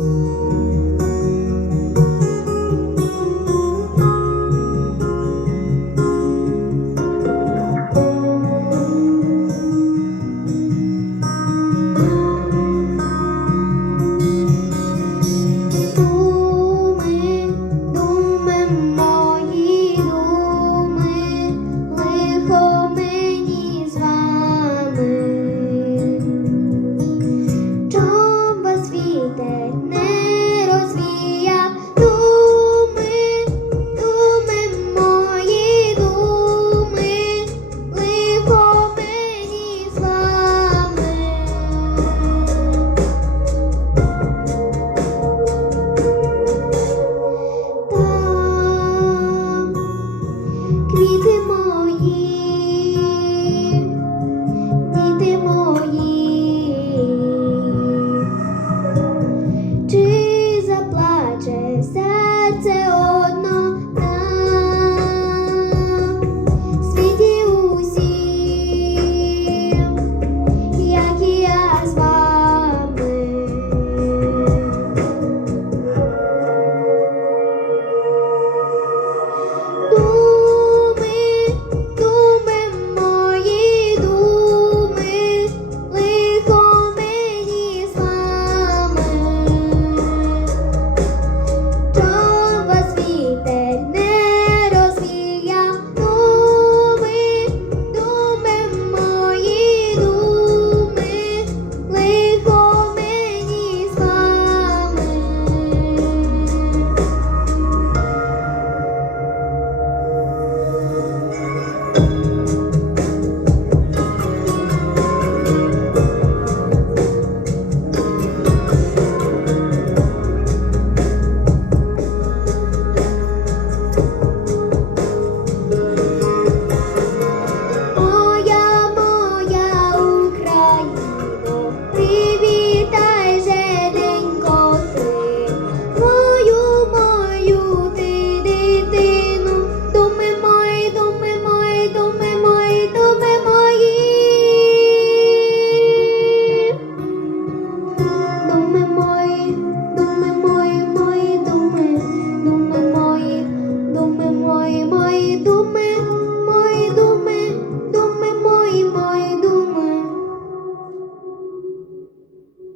Ooh. квіти